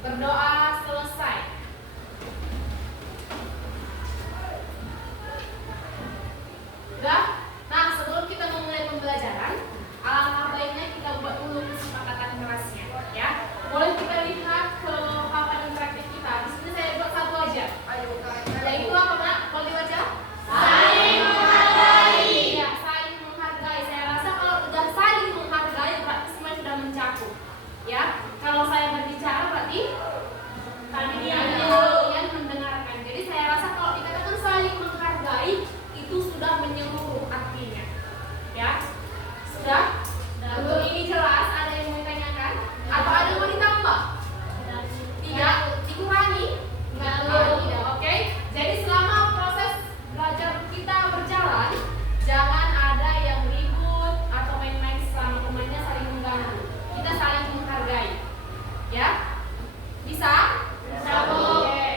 Berdoa selesai. Udah? Nah, sebelum kita memulai pembelajaran, alangkah baiknya kita buat dulu kesepakatan kelasnya, ya. Boleh kita lihat ke papan interaktif kita. Di sini saya buat satu aja. Yaitu apa, Nak? Boleh dibaca? Saling menghargai. Ya, saling menghargai. Saya rasa kalau udah saling menghargai berarti semua sudah mencakup. Ya, kalau saya berbicara berarti kalian mendengarkan. Jadi saya rasa kalau dikatakan saling menghargai itu sudah menyeluruh artinya. Ya, sudah? Untuk ini jelas, ada yang mau ditanyakan? Atau ada yang mau ditambah? Tidak? Dikurangi? Tidak. Oke. Jadi selama proses belajar kita berjalan, jangan ada yang ribut atau main-main selama temannya saling mengganggu. Kita saling menghargai. Ya? Bisa? Bisa, Bu. Oke.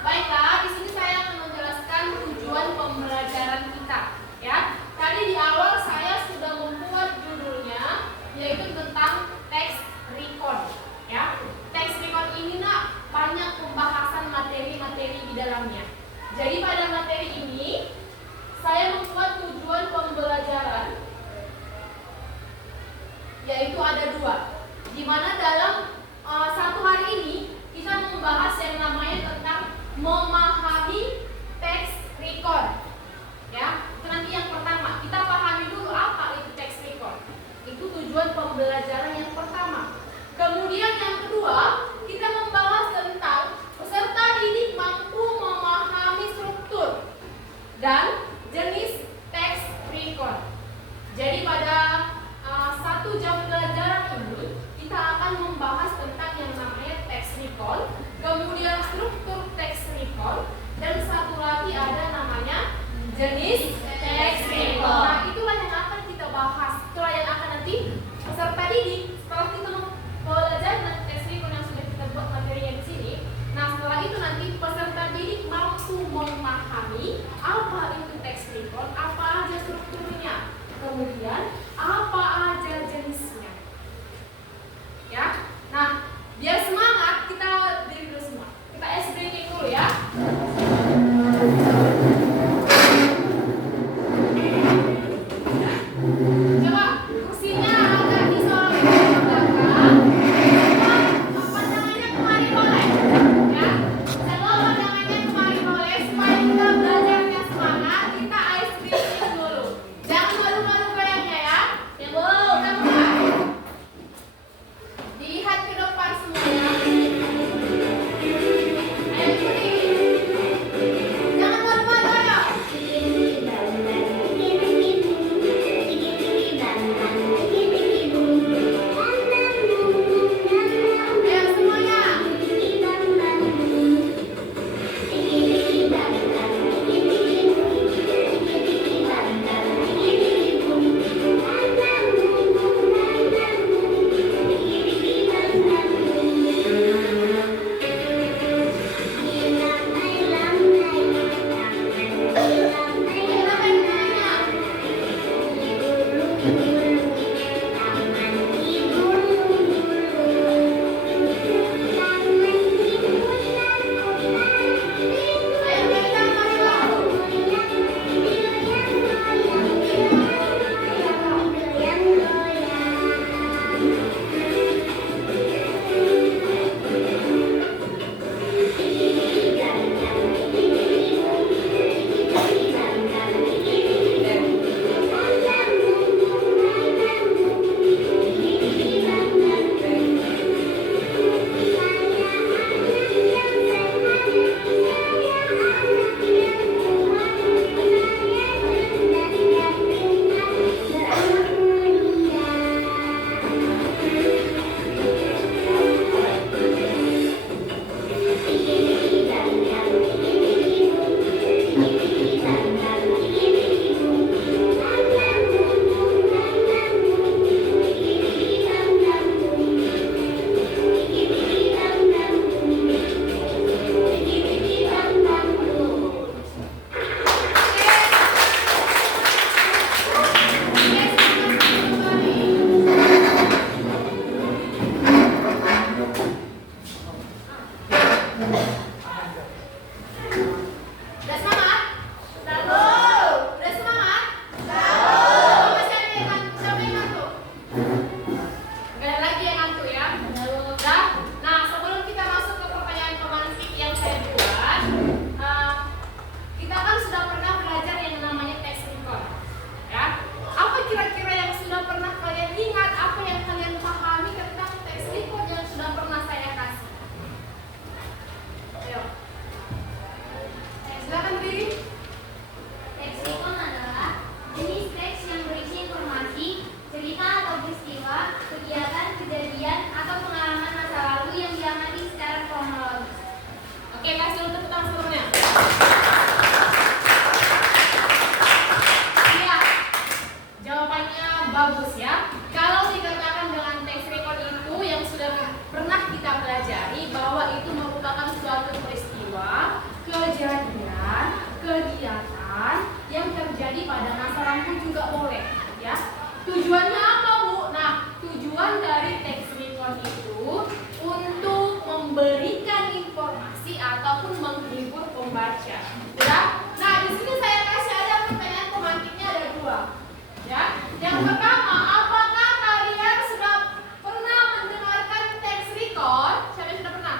Baiklah, di sini saya akan menjelaskan tujuan pembelajaran kita. Ya, tadi di awal saya sudah membuat judulnya, yaitu tentang text record. Ya, text record ini nak banyak pembahasan materi-materi di dalamnya. Jadi pada materi ini saya membuat tujuan pembelajaran, yaitu ada dua. Di mana dalam satu hari ini kita membahas yang namanya tentang memahami text record. Ya, itu nanti yang pertama. Kita pahami dulu apa itu text record. Itu tujuan pembelajaran yang pertama. Kemudian yang kedua, kita membahas tentang peserta didik mampu memahami struktur dan jenis text record. Jadi pada 1 jam pelajaran ini kita akan membahas tentang yang namanya text record, kemudian struktur text record, dan satu lagi ada namanya jenis text record. Nah, itulah yang akan kita bahas. Itulah yang akan nanti peserta didik setelah kita belajar text record yang sudah kita buat materinya di sini. Nah, setelah itu nanti peserta didik mampu memahami apa itu text record, apa aja strukturnya, kemudian apa aja jenisnya. Ya. Nah, biar semangat kita diri dulu semua. Kita ice breaking dulu ya. pada masa lalu juga boleh, ya. Tujuannya apa, Bu? Nah, tujuan dari tax record itu untuk memberikan informasi ataupun menghibur pembaca. Ya. Nah, di sini saya kasih ada pertanyaan pemantiknya ada 2. Ya. Yang pertama, apakah kalian sudah pernah mendengarkan tax record? Siapa yang sudah pernah?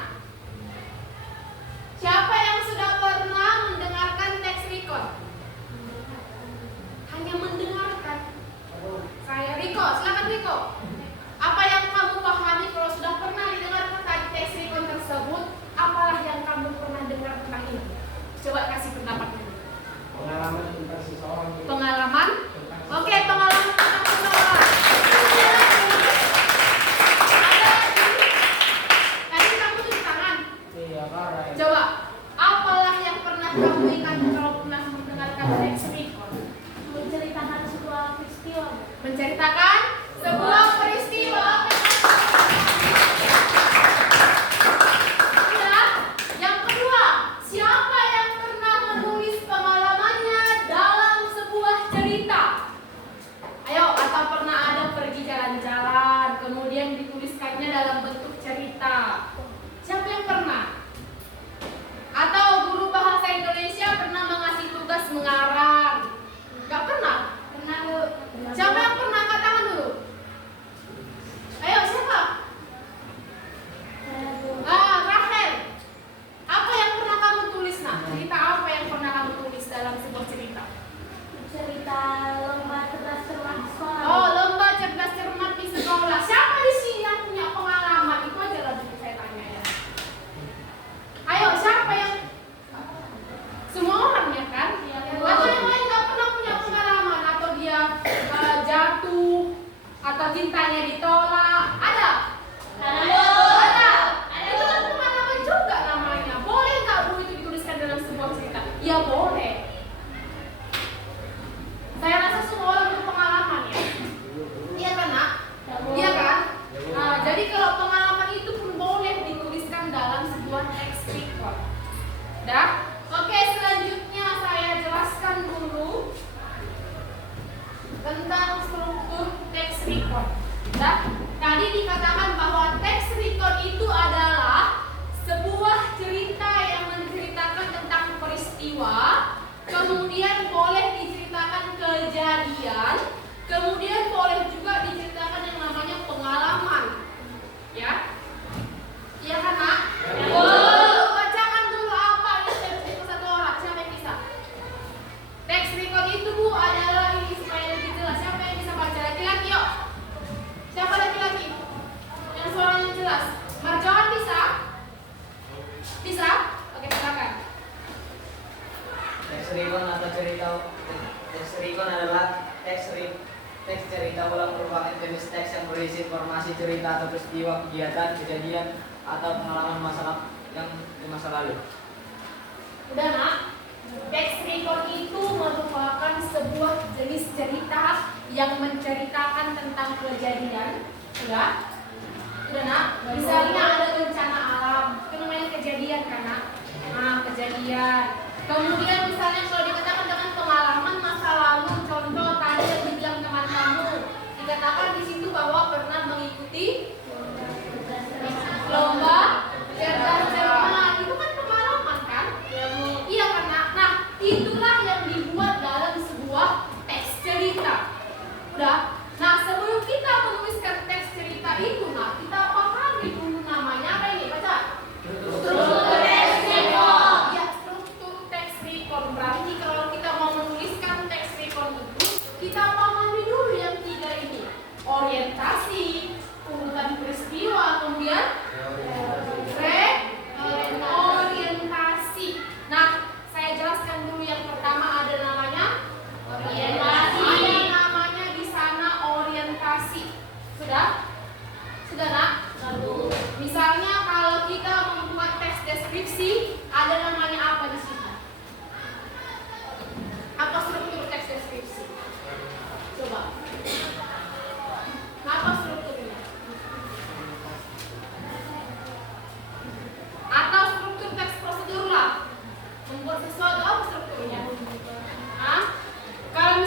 Siapa yang sudah pernah mendengarkan tax record? Hanya mendengarkan. Saya Riko, silakan Riko. Apa yang kamu pahami kalau sudah pernah didengarkan tadi tax record tersebut? Apalah yang kamu pernah dengar tentang ini? Coba kasih pendapat dulu. Pengalaman tentang seseorang. Pengalaman? Oke, pengalaman tentang seseorang. Tadi kamu tulis tangan. Iya, Kak. Coba, apalah yang pernah kamu ingat kalau pernah mendengarkan tax record? Menceritakan sebuah peristiwa. Menceritakan sebuah peristiwa. Ya. Yang kedua, siapa yang pernah menulis pengalamannya dalam sebuah cerita? Ayo, atau pernah ada pergi jalan-jalan, kemudian dituliskannya dalam bentuk cerita. Siapa yang pernah? Atau guru bahasa Indonesia pernah mengasih tugas mengarang? Gak pernah? Pernah, Bu. Siapa yang pernah? Angkat tangan dulu. Ayo, siapa? Saya, Bu. Rahel. Apa yang pernah kamu tulis, nak? Cerita apa yang pernah kamu tulis dalam sebuah cerita? Cerita lomba cerdas cermat di sekolah. Oh, lomba cerdas cermat di sekolah. Siapa di sini yang punya pengalaman? Itu aja lah dulu saya tanya ya. Ayo, siapa yang? Semua orang ya kan? Iya, Bu. Atau yang lain nggak pernah punya pengalaman atau dia jatuh atau cintanya ditolak? Ada? Ada. Itu kan pengalaman juga namanya. Boleh nggak Bu itu dituliskan dalam sebuah cerita? Ya boleh. Saya rasa semua orang berpengalaman ya. Iya kan, Nak? Iya kan? Nah, jadi kalau pengalaman itu pun boleh dituliskan dalam sebuah tax record. Dah? Oke, selanjutnya saya jelaskan dulu tentang struktur tax record. Dah? Tadi dikatakan bahwa tax record itu adalah sebuah cerita yang menceritakan tentang peristiwa, kemudian boleh diceritakan kejadian, kemudian boleh juga diceritakan yang namanya pengalaman. Ya? Iya kan, Nak? Bacakan dulu apa yang tax record satu orang. Siapa yang bisa? Tax record itu, Bu, adalah ini supaya lebih jelas. Siapa yang bisa baca? Laki-laki, yuk. Siapa laki-laki? Yang suaranya jelas. Marjawan bisa? Bisa? Oke, silakan. Teks record atau cerita. Teks record adalah teks cerita ulang merupakan jenis teks yang berisi informasi cerita atau peristiwa, kegiatan, kejadian atau pengalaman masalah yang di masa lalu. Udah, Nak? Tax record itu merupakan sebuah jenis cerita yang menceritakan tentang kejadian. Sudah? Sudah, Nak? Misalnya ada bencana alam, itu namanya kejadian kan, Nak? Nah, kejadian. Kemudian misalnya kalau dikatakan dengan pengalaman masa lalu, contoh tadi yang dibilang teman kamu, dikatakan di situ bahwa pernah mengikuti lomba cerdas cermat. Itu kan pengalaman kan? Iya kan, Nak? Nah, itulah yang dibuat dalam sebuah teks cerita. Udah? Nah, sebelum kita menuliskan teks cerita itu, nah, kita pahami dulu namanya apa ini? Baca. Struktur teks record. Ya, struktur teks record. Berarti kalau kita mau menuliskan teks record itu, kita pahami dulu yang 3 ini. Orientasi, urutan peristiwa, kemudian orientasi. Nah, saya jelaskan dulu yang pertama ada namanya orientasi. Ada namanya di sana orientasi. Sudah? Sudah, Nak? Misalnya kalau kita membuat teks deskripsi, ada namanya apa di sini? Apa struktur teks deskripsi? Coba. Apa strukturnya? Atau struktur teks prosedur lah. Membuat sesuatu apa strukturnya? Hah? Kalau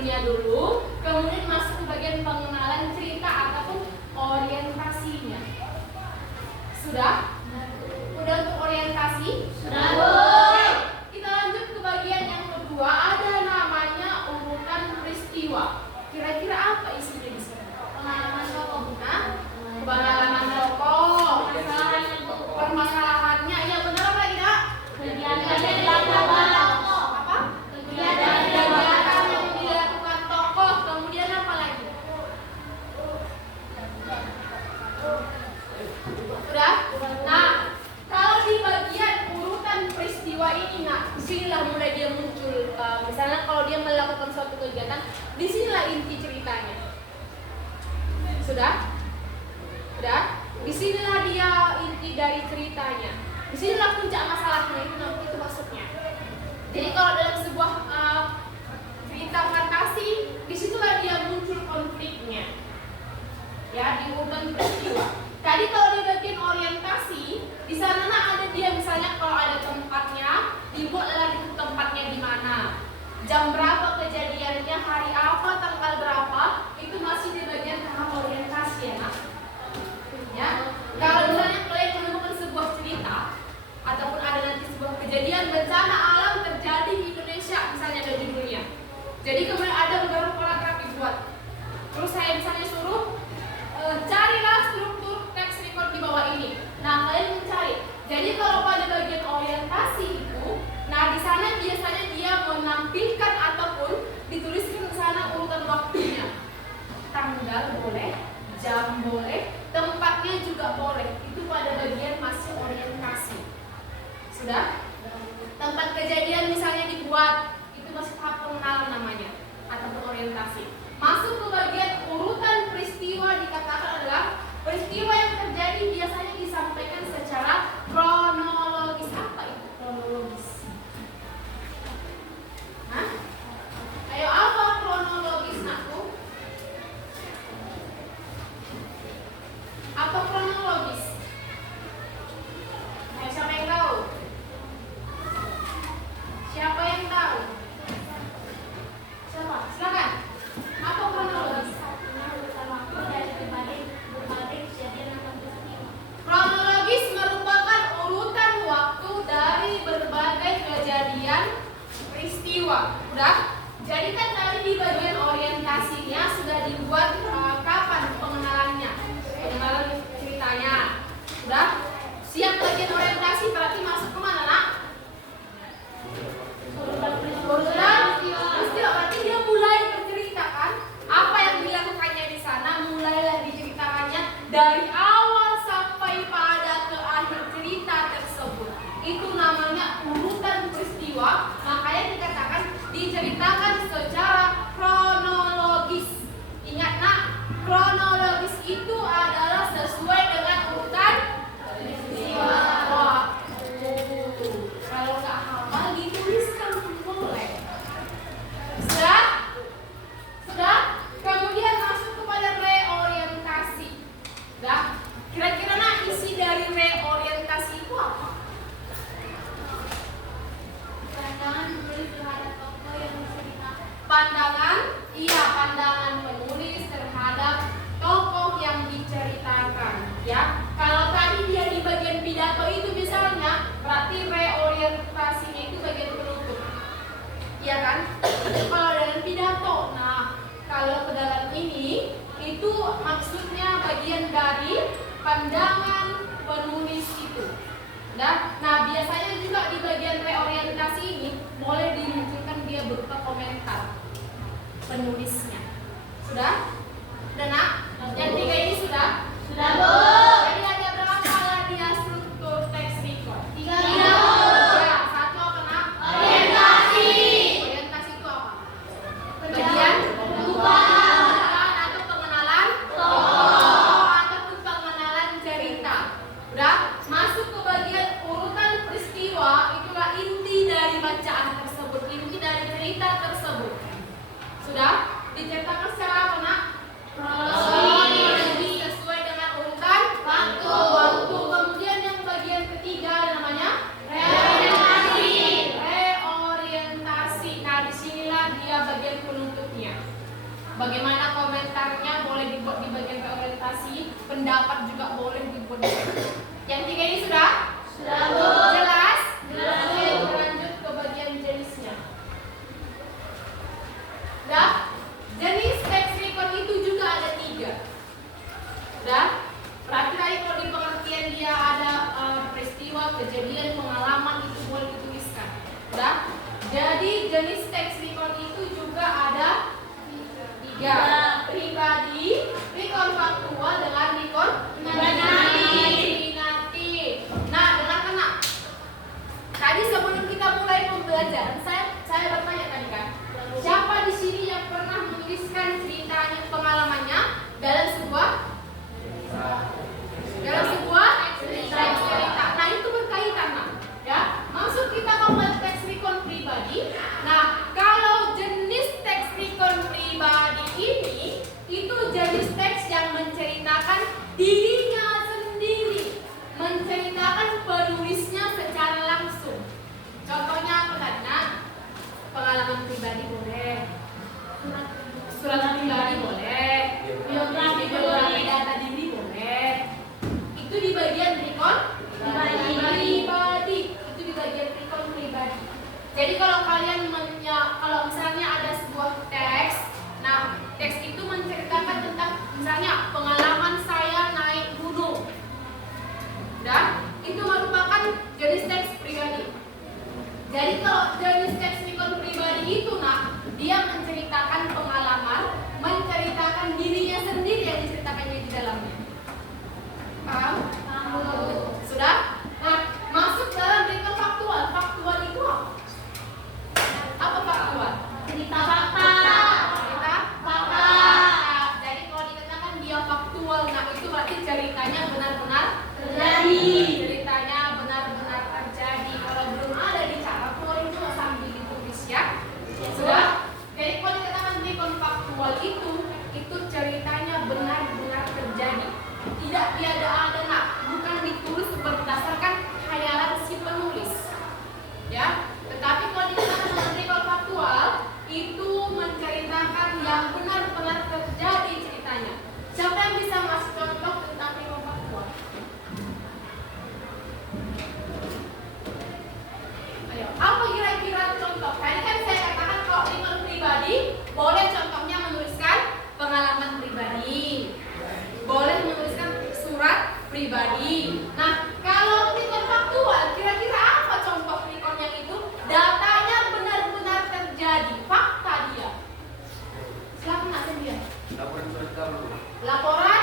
judulnya dulu, kemudian masuk ke bagian pengenalan cerita ataupun orientasinya. Sudah? Udah untuk orientasi? Sudah, Bu. Oke, kita lanjut ke bagian yang kedua, ada namanya urutan peristiwa. Kira-kira apa isinya di sini? Pengalaman tokoh. Nah, pengalaman tokoh, permasalahannya, iya benar apa tidak? Kegiatan yang dilakukan tokoh. Apa? Kegiatan Kegiatan yang dilakukan tokoh, kemudian apa lagi? Sudah? Nah, kalau di bagian urutan peristiwa ini, nah, disinilah mulai dia muncul. Misalnya kalau dia melakukan suatu kegiatan, disinilah inti ceritanya. Sudah? Sudah? Disinilah dia inti dari ceritanya. Disinilah puncak masalahnya, itu maksudnya. Jadi kalau dalam sebuah cerita fantasi, disitulah dia muncul konfliknya. Ya, di urutan peristiwa. Tadi kalau di bagian orientasi, di sana ada dia misalnya kalau ada tempatnya, dibuatlah itu tempatnya di mana, jam berapa kejadiannya, hari apa, tanggal berapa, itu masih di bagian tahap orientasi ya, nak. Ya, kalau misalnya kalian menemukan sebuah cerita ataupun ada nanti sebuah kejadian bencana alam terjadi di Indonesia, misalnya ada judulnya. Jadi kemudian ada beberapa paragraf dibuat. Terus saya misalnya suruh carilah struktur teks record di bawah ini. Nah, kalian mencari. Jadi kalau pada bagian orientasi itu, nah di sana biasanya dia menampilkan ataupun dituliskan di sana urutan waktunya. Tanggal boleh, jam boleh, tempatnya juga boleh. Itu pada bagian masih orientasi. Sudah? Tempat kejadian misalnya dibuat, itu masih tahap pengenalan namanya ataupun orientasi. Masuk ke bagian urutan peristiwa, dikatakan adalah peristiwa yang terjadi biasanya disampaikan secara kronologis. Apa itu kronologis? Hah? Ayo, apa kronologis, nakku? Apa kronologis? Ayo, siapa yang tahu? Siapa yang tahu? Siapa? Silakan. Apa kronologis? Kronologis merupakan urutan waktu dari berbagai kejadian peristiwa. Udah? Jadi kan tadi di bagian orientasinya sudah dibuat kapan pengenalannya, pengenalan ceritanya. Udah? Siap bagian orientasi berarti masuk kemana, nak? Urutan peristiwa. Berarti dia mulai menceritakan apa yang dilakukannya di sana, mulailah diceritakannya dari awal sampai pada ke akhir cerita tersebut. Itu namanya urutan peristiwa, makanya dikatakan diceritakan secara kronologis. Ingat, nak, kronologis itu adalah sesuai dengan urutan peristiwa. Kalau nggak hafal dituliskan boleh. Sudah? Sudah? Kemudian masuk kepada reorientasi. Sudah? Kira-kira nak isi dari reorientasi itu apa? Pandangan penulis terhadap tokoh yang diceritakan. Pandangan, iya, pandangan penulis terhadap tokoh yang diceritakan. Ya, kalau tadi dia di bagian pidato itu misalnya, berarti reorientasinya itu bagian penutup. Iya kan? Itu kalau dalam pidato. Nah, kalau ke dalam ini itu maksudnya bagian dari pandangan penulis itu. Nah, biasanya juga di bagian reorientasi ini boleh dimunculkan dia berupa komentar penulisnya. Sudah? Sudah, nak? Yang tiga ini sudah? Sudah, Bu. Jadi ada berapa dia struktur teks record? 3. Ya, satu apa, nak? Orientasi. Orientasi itu apa? Bagian Pembukaan. atau pengenalan Tokoh. ataupun pengenalan cerita. Udah? Masuk ke bagian urutan peristiwa, itulah inti dari bacaan tersebut, inti dari cerita tersebut. Sudah? Diceritakan secara apa, nak? Kronologis. Sesuai dengan urutan Waktu. Kemudian yang bagian ketiga namanya Reorientasi. reorientasi. Nah, disinilah dia bagian penutupnya. Bagaimana komentarnya boleh dibuat di bagian orientasi, pendapat juga boleh dibuat. Yang tiga ini sudah? Sudah, Bu. Jelas? Jelas. Oke, lanjut ke bagian jenisnya. Udah? Jenis teks recon itu juga ada 3. Udah? Perhatikan kalau di pengertian dia ada peristiwa, kejadian, pengalaman itu boleh dituliskan. Udah? Jadi jenis teks recon itu juga ada 3. Pribadi, recon faktual dengan recon imajinatif. Nah, dengarkan nak. Tadi sebelum kita mulai pembelajaran, saya bertanya tadi kan, siapa di sini yang pernah menuliskan ceritanya, pengalamannya dalam sebuah cerita? Nah, itu berkaitan nak. Ya, maksud kita membuat teks recon pribadi. Nah, kalau jenis teks recon pribadi ini itu jenis teks yang menceritakan dirinya sendiri, menceritakan penulisnya secara langsung. Contohnya apa tadi? Nah, pengalaman pribadi boleh, surat pribadi boleh, biografi data diri boleh. Itu di bagian recon pribadi. Itu di bagian recon pribadi. Jadi kalau kalian kalau misalnya ada sebuah teks, nah teks itu menceritakan tentang misalnya pengalaman saya naik gunung, dan itu merupakan jenis teks pribadi. Jadi kalau jenis teks recon pribadi itu nah dia menceritakan pengalaman, menceritakan dirinya sendiri yang diceritakannya di dalamnya. Paham? Sudah? Nah, masuk dalam recon faktual. Faktual itu apa? Apa faktual? Cerita fakta. Jadi kalau dikatakan dia faktual, nah itu berarti ceritanya benar-benar terjadi. Ceritanya benar-benar terjadi. Kalau belum ada di cara keluarin itu sambil ditulis ya. Sudah? Jadi kalau dikatakan recon faktual itu ceritanya benar-benar terjadi. Tidak tiada-ada nak, bukan ditulis berdasarkan khayalan si penulis. Ya, tetapi kalau dikatakan recon faktual itu menceritakan yang benar-benar terjadi ceritanya. Siapa yang bisa ngasih contoh tentang recon faktual? Ayo, apa kira-kira contoh? Tadi kan saya katakan kalau recon pribadi boleh contohnya menuliskan pengalaman pribadi, boleh menuliskan surat pribadi. Nah, kalau recon faktual, kira-kira apa contoh recon yang itu? Datanya benar-benar terjadi, fakta dia. Silakan nak sendiri. Laporan surat kabar. Laporan?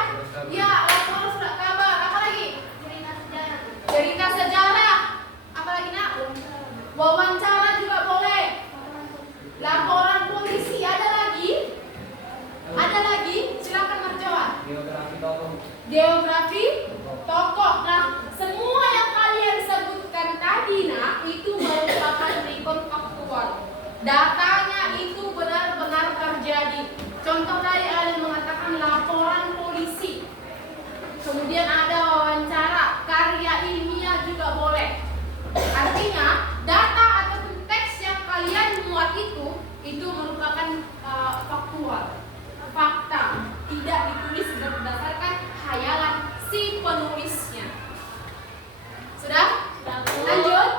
Ya, laporan surat kabar. Apa lagi? Cerita sejarah. Apa lagi nak? Wawancara juga boleh. Laporan polisi. Ada lagi? Ada lagi? Silakan Marjawan. Geografi tokoh. Geografi tokoh. Nah, semua yang kalian sebutkan tadi nak itu merupakan recon faktual. Datanya itu benar-benar terjadi. Contoh tadi ada yang mengatakan laporan polisi. Kemudian ada wawancara, karya ilmiah juga boleh. Artinya data ataupun teks yang kalian muat itu merupakan faktual, fakta, tidak ditulis berdasarkan khayalan si penulisnya. Sudah? Lanjut?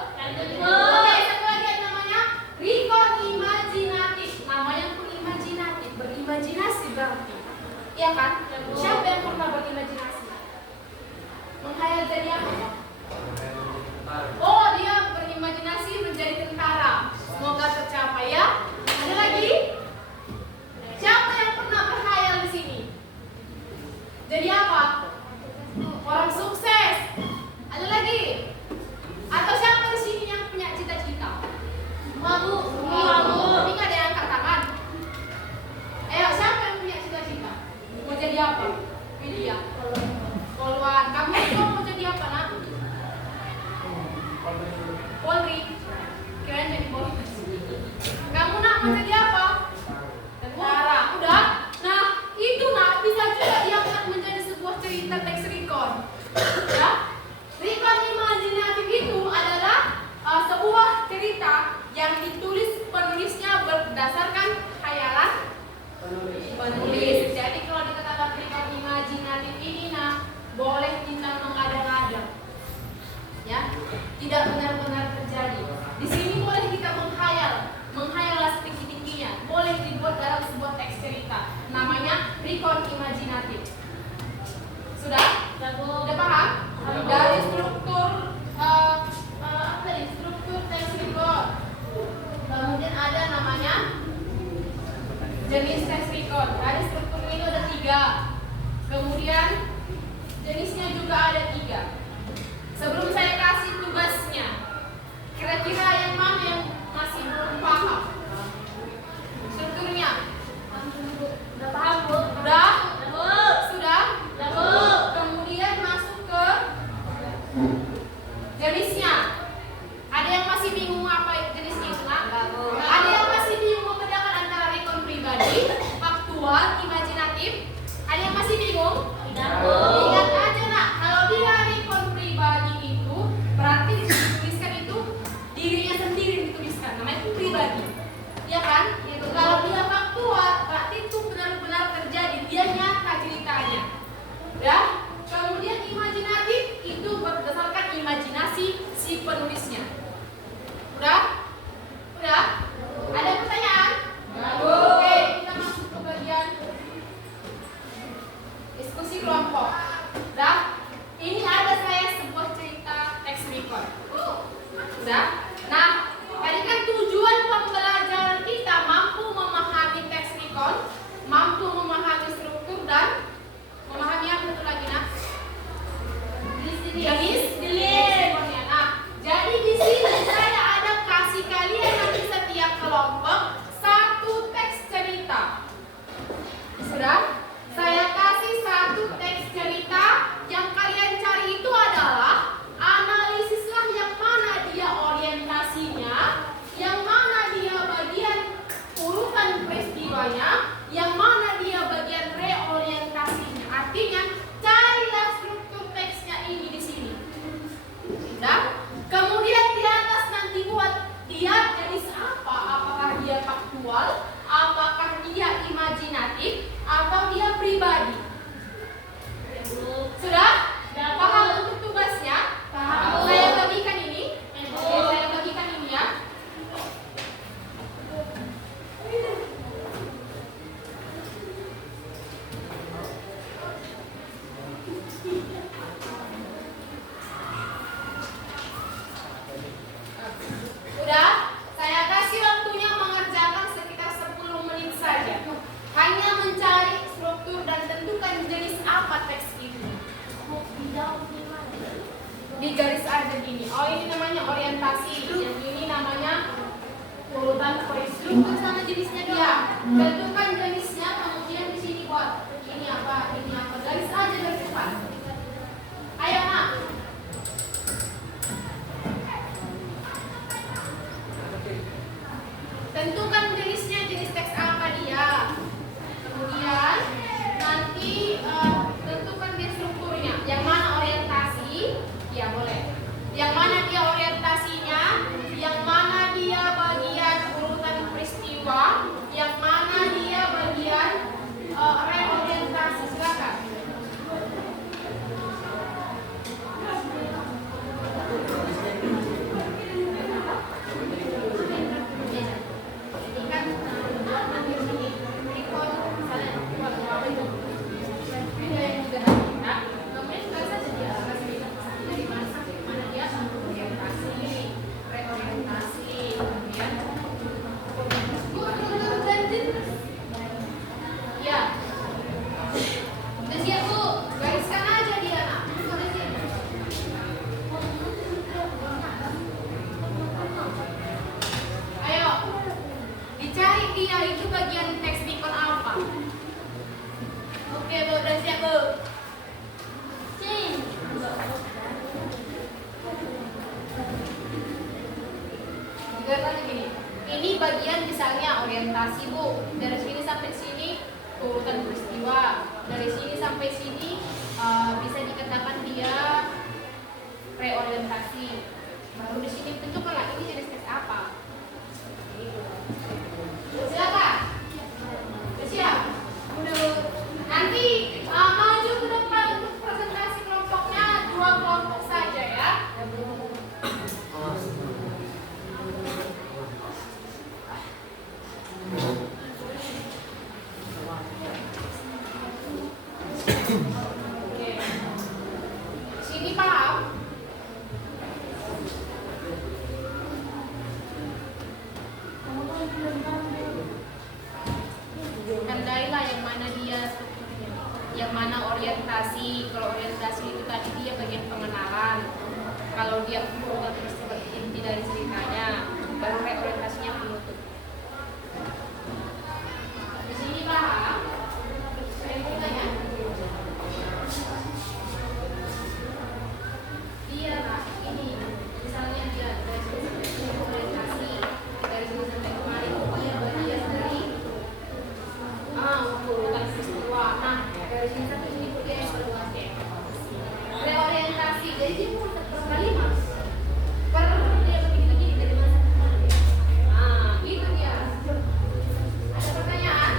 Oke, satu lagi yang namanya recon imajinatif. Namanya pun imajinatif, berimajinasi berarti. Iya kan? Siapa yang pernah berimajinasi? Menghayal jadi apa? Oh, dia berimajinasi menjadi tentara. Semoga tercapai ya. Ada lagi? Siapa yang pernah berkhayal di sini? Jadi apa? Orang sukses. Ada lagi? Atau siapa di sini yang punya cita-cita? Mabu. Tapi nggak ada yang angkat tangan. Ayo, siapa yang punya cita-cita? Mau jadi apa? Pilih ya. Poluan. Kamu juga mau jadi apa nak? jenis teks record. Dari struktur ini ada 3. Kemudian jenisnya juga ada 3. Sebelum saya kasih tugasnya, kira-kira yang mana yang masih belum paham strukturnya? Udah paham, Bu? Udah? Bu. Sudah? Udah, Bu. Kemudian masuk ke jenisnya. Ada yang masih bingung apa jenisnya itu, Nak? Ada yang masih bingung membedakan antara rekon pribadi, faktual, imajinatif? Ada yang masih bingung? Tidak, Bu. Ingat aja, Nak, kalau dia rekon pribadi itu berarti dituliskan itu dirinya sendiri dituliskan, namanya itu pribadi. Ya kan? Kalau dia faktual berarti itu benar-benar terjadi, dia nyata ceritanya. Ya? Kemudian imajinatif itu berdasarkan imajinasi si penulisnya. Udah? Udah? Ada pertanyaan? Oke, kita masuk ke bagian diskusi kelompok. Udah? Ini ada saya sebuah cerita teks record. Udah? Nah, tadi kan tujuan pembelajaran kita mampu memahami teks record, mampu memahami struktur dan memahami apa satu lagi, Nak? Jenis rekornya. Nah, jadi di sini saya ada kasih kalian nanti setiap kelompok satu teks cerita. Sudah? Saya kasih satu teks cerita. Yang kalian cari itu adalah analisislah yang mana dia orientasinya, yang mana dia bagian urutan peristiwanya, yang mana dia bagian reorientasinya. Artinya carilah struktur teksnya ini di sini. Nah, kemudian di atas nanti buat dia jenis apa? Apakah dia faktual, apakah dia imajinatif, atau dia pribadi? Sudah? Paham untuk tugasnya? Paham. Saya bagikan ini. Saya bagikan ini ya. Udah? Saya kasih waktunya mengerjakan sekitar 10 menit saja. Hanya mencari struktur dan tentukan jenis apa teks itu. Di garis aja gini. Oh, ini namanya orientasi. Yang ini namanya urutan struktur sama jenisnya dia. Tentukan jenisnya, kemudian di sini buat ini apa, ini apa. Garis aja garis depan. Ayo, Nak. Tentukan jenisnya, jenis teks apa dia. Kemudian nanti tentukan dia strukturnya. Yang mana orientasi? Ya boleh. Yang mana dia orientasinya? Yang mana dia bagian urutan peristiwa? Yang mana dia bagian reorientasi? Silakan. Ini bagian misalnya orientasi, Bu. Dari sini sampai sini urutan peristiwa. Dari sini sampai sini bisa dikatakan dia reorientasi. Baru di sini tentukanlah ini jenis teks apa. Silakan. Siap. Nanti maju ke depan untuk presentasi kelompoknya 2 kelompok saja ya. Oke. Sini paham? Yang mana orientasi, kalau orientasi itu tadi dia bagian pengenalan. Kalau dia urutan peristiwa inti dari ceritanya, baru reorientasinya penutup. Di sini paham? Ceritanya? Iya Kak, ini misalnya dia dari sini sampai orientasi, dari sini sampai kemarin dia bagian dari urutan peristiwa. Nah, dari sini sampai sini dia evaluasi. Reorientasi, jadi dia mau per kalimat. Per dia begini dari mana sampai mana. Ah, itu dia. Ada pertanyaan?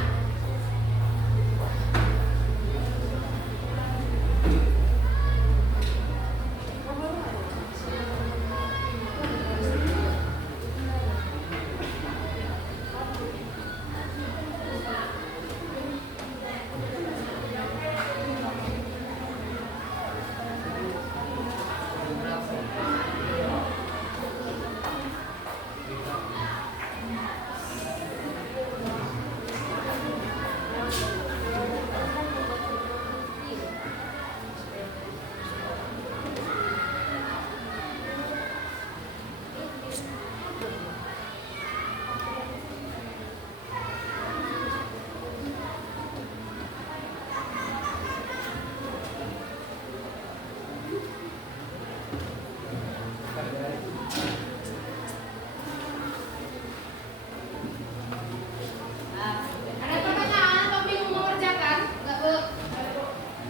Ada pertanyaan atau bingung mengerjakan? Enggak, Bu?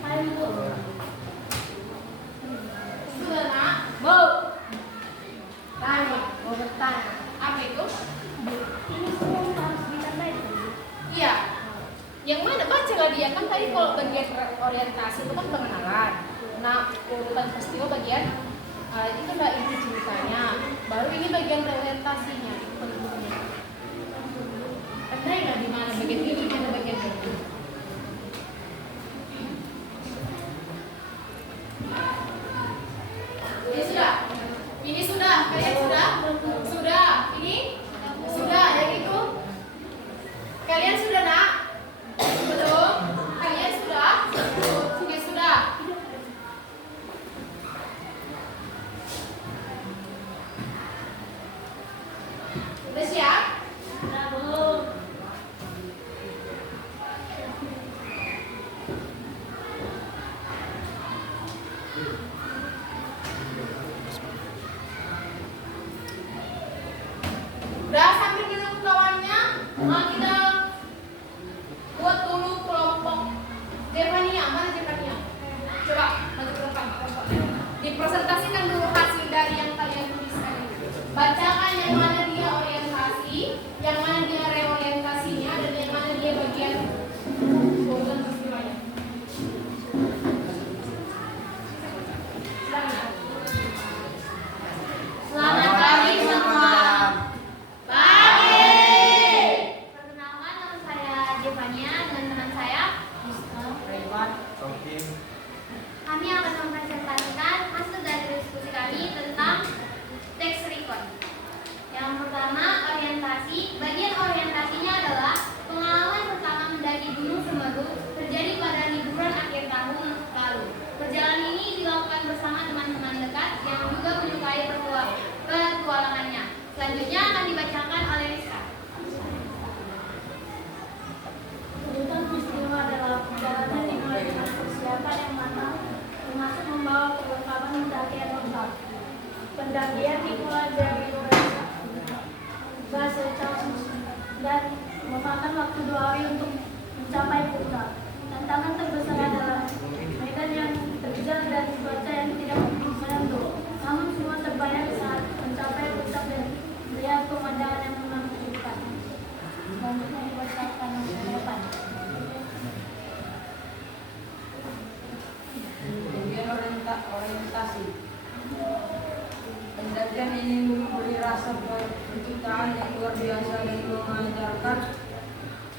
Ayo. Sudah, Nak? Bu. Tanya, mau bertanya. Apa itu? Ini semua harus ditandai. Iya. Yang mana bacalah dia kan tadi kalau bagian orientasi itu kan pengenalan. Nah, urutan peristiwa bagian itu udah inti ceritanya. Baru ini bagian reorientasinya. Tandai nggak di mana bagian ini, mana bagian itu? Ini sudah. Ini sudah. Kalian sudah? Sudah. Ini sudah. Yang itu. Kalian sudah, Nak? Belum? Kalian sudah? Oke, sudah. Udah siap? Nah, Bu. Udah sambil dulu kawannya. Kita buat dulu kelompok Jevania. Mana Jevania? Coba maju ke depan kelompoknya. Dipresentasikan dulu hasil dari yang kalian tuliskan ini. Bacakan yang mana dia orientasi, yang mana dia reorientasinya, dan yang mana dia bagian urutan peristiwanya. Silakan. Selamat pagi semua. Perkenalkan, nama saya Jevania dan teman saya Rizka. Kami akan mempresentasikan hasil dari diskusi kami tentang teks recon. Yang pertama, orientasi. Bagian orientasinya adalah pengalaman pertama mendaki Gunung Semeru terjadi pada liburan akhir tahun lalu. Perjalanan ini dilakukan bersama teman-teman dekat yang juga menyukai petualangannya. Selanjutnya akan dibacakan oleh Rizka. Urutan peristiwa adalah perjalanan dimulai dengan persiapan yang matang, termasuk membawa perlengkapan mendaki yang lengkap. Pendakian dimulai dari base Charles dan memakan waktu 2 hari untuk mencapai puncak. Tantangan terbesar adalah medan yang terjal dan cuaca yang tidak menentu. Namun semua terbayar saat mencapai puncak dan melihat pemandangan yang menakjubkan. Selanjutnya dibacakan ke depan. Bagian orientasi. Pendakian ini memberi rasa penciptaan yang luar biasa dan mengajarkan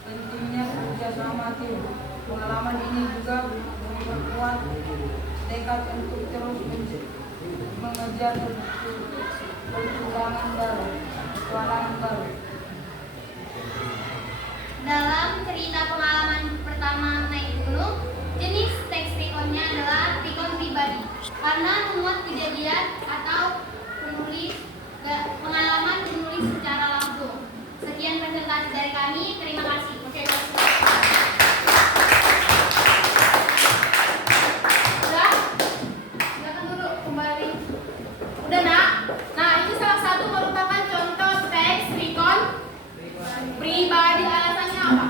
pentingnya kerjasama tim. Pengalaman ini juga memperkuat tekad untuk terus mengejar petualangan baru. Dalam cerita pengalaman pertama naik gunung, jenis adalah recon pribadi karena memuat kejadian atau pengalaman penulis secara langsung. Sekian presentasi dari kami. Terima kasih. Oke, udah? Silakan duduk kembali. Udah, Nak? Nah, ini salah satu merupakan contoh teks recon pribadi. Alasannya apa?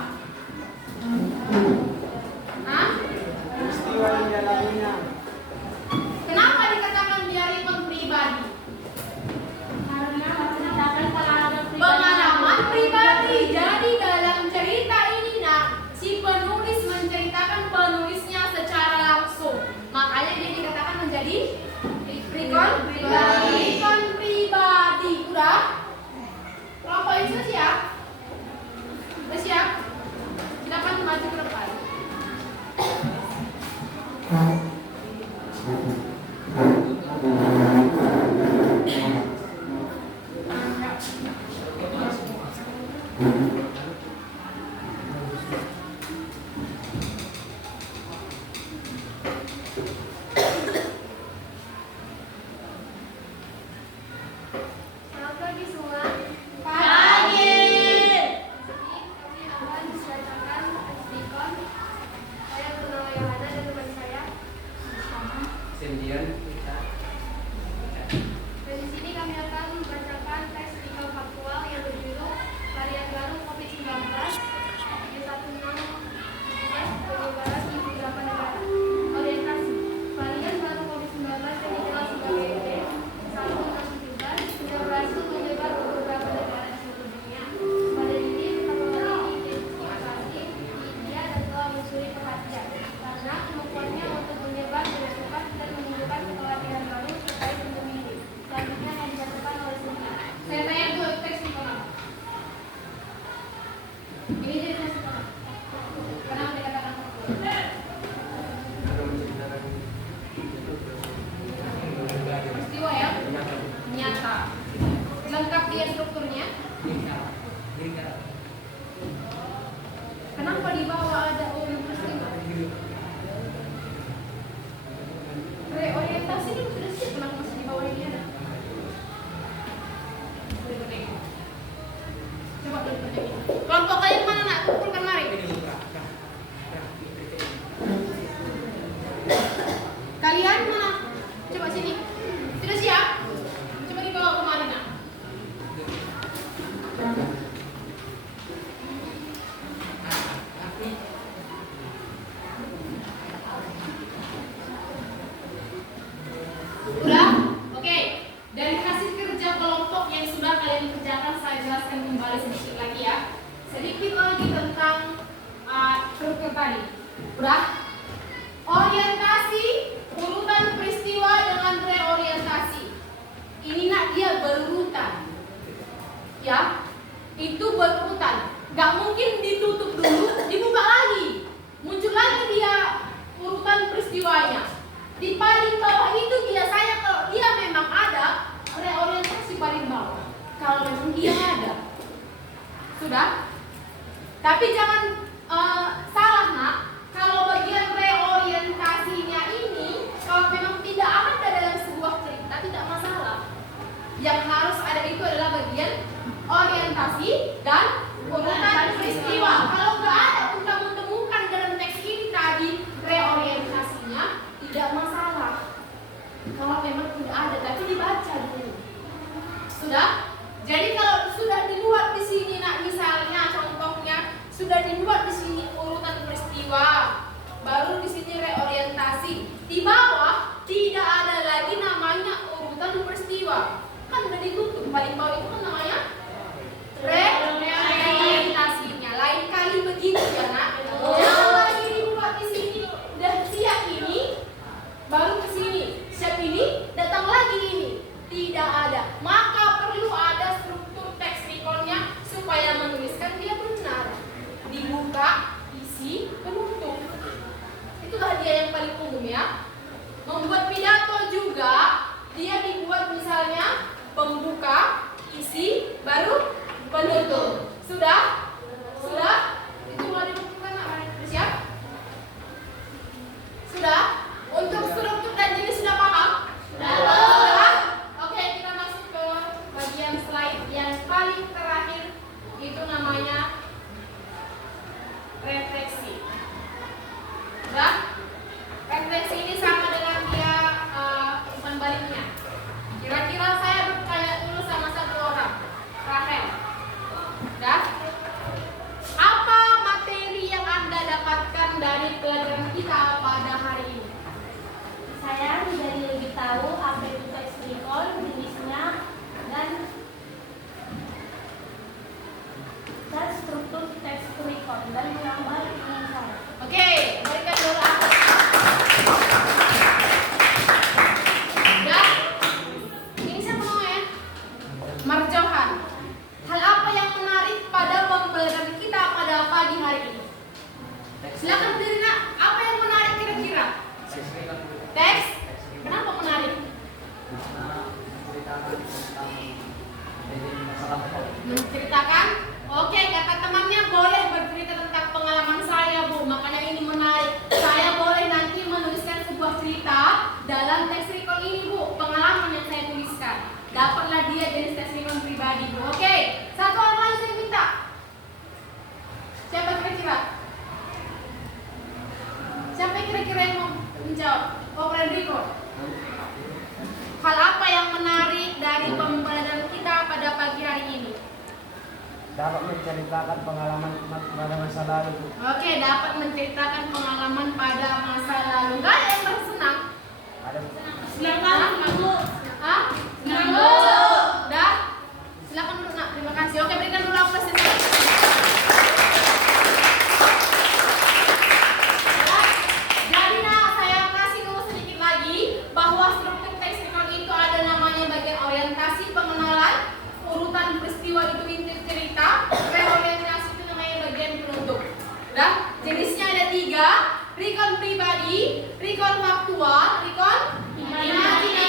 Hah? Peristiwa yang dialaminya. Kenapa dikatakan dia recon pribadi? Karena menceritakan Pengalaman pribadi. Jadi dalam cerita ini, Nak, si penulis menceritakan penulisnya secara langsung. Makanya dia dikatakan menjadi recon pribadi. Recon pribadi. Udah? Kelompok ini sudah siap? Sudah siap? Silakan maju ke depan. Selamat pagi semua. Pagi. Kami akan membacakan teks recon. Saya bernama Yohana dan teman saya. Sendirian. Dan di sini kami akan membacakan teks recon faktual yang berjudul Varian Baru COVID-19 penyebaran di beberapa negara. Orientasi varian baru COVID-19 yang dikenal sebagai B117 sudah berhasil menyebar ke beberapa negara di seluruh dunia. Pada ini perkembangan ini diidentifikasi di India dan telah mencuri perhatian karena kemampuannya untuk menyebar dengan cepat dan menimbulkan kekhawatiran baru terkait pandemi ini. Selanjutnya yang dibacakan oleh Cynthia. Saya tanya dulu teks recon apa? Ini jadi teks recon apa? Kenapa dikatakan faktual? Ada menceritakan Peristiwa ya? Nyata. Lengkap dia strukturnya. Kenapa di bawah ada peristiwa? Reorientasi ini sudah siap, kenapa masih di bawah ini ada? Coba dulu pertanyaan. Kelompok kalian mana, Nak? Kumpulkan mari. Kalian mana? Coba sini. Sudah siap? Coba dibawa kemari, Nak. Udah? Oke. Dari hasil kerja kelompok yang sudah kalian kerjakan, saya jelaskan kembali sedikit lagi ya. Sedikit lagi tentang struktur tadi. Udah? Orientasi, urutan peristiwa dengan reorientasi. Ini, Nak, dia berurutan. Ya, itu berurutan. Gak mungkin ditutup dulu, dibuka lagi. Muncul lagi dia urutan peristiwanya. Di paling bawah itu biasanya kalau dia memang ada, reorientasi paling bawah. Kalau memang dia ada. Sudah? Tapi jangan salah, Nak. Kalau bagian reorientasinya ini, kalau memang tidak ada dalam sebuah cerita, tidak masalah. Yang harus ada itu adalah bagian orientasi dan urutan peristiwa. Kalau nggak ada pun kamu temukan dalam teks ini tadi reorientasinya, tidak masalah. Kalau memang tidak ada, tapi dibaca dulu. Sudah? Jadi kalau sudah dibuat di sini, Nak, misalnya contohnya sudah dibuat di sini urutan peristiwa, baru di sini reorientasi. Di bawah tidak ada lagi namanya urutan peristiwa. Kan udah ditutup. Paling bawah itu kan namanya reorientasinya. Lain kali begitu ya, Nak. Jangan lagi dibuat di sini. Udah siap ini, baru ke sini. Siap ini, datang lagi ini. Tidak ada. Maka perlu ada struktur teks reconnya supaya menuliskan dia benar. Dibuka, isi, penutup. Itulah dia yang paling umum ya. Membuat pidato juga, dia dibuat misalnya pembuka, isi, baru penutup. dan menambah insan. Oke, berikan dulu aku. Ya, ini siapa namanya? Marjohan. Hal apa yang menarik pada pembelajaran kita pada pagi hari ini? Silakan berdiri nak. Apa yang menarik kira-kira? Teks recon. Teks. Kenapa menarik? Karena menceritakan tentang jadi masalah Menceritakan. Oke, kata temannya boleh bercerita tentang pengalaman saya, Bu. Makanya ini menarik. Saya boleh nanti menuliskan sebuah cerita dalam teks recon ini, Bu. Pengalaman yang saya tuliskan. Dapatlah dia jenis teks recon pribadi, Bu. Oke, satu orang lagi saya minta. Siapa kira-kira? Siapa kira-kira yang mau menjawab? Oh, Enrico. Hal apa yang menarik dari pembelajaran kita pada pagi hari ini? Dapat menceritakan pengalaman pada masa lalu. Oke, dapat menceritakan pengalaman pada masa lalu. Gak ada yang bersenang? Ada Silakan, Bu. Hah? Senang, Bu. Dah? Silakan duduk, Nak. Terima kasih. Oke, berikan dulu apresiasi. Jadi, Nak, saya kasih dulu sedikit lagi bahwa struktur teks recon itu ada namanya bagian orientasi, pengenalan, urutan peristiwa itu inti cerita, reorientasi itu namanya bagian penutup. Udah? Jenisnya ada 3, recon pribadi, recon faktual, recon imajinasi.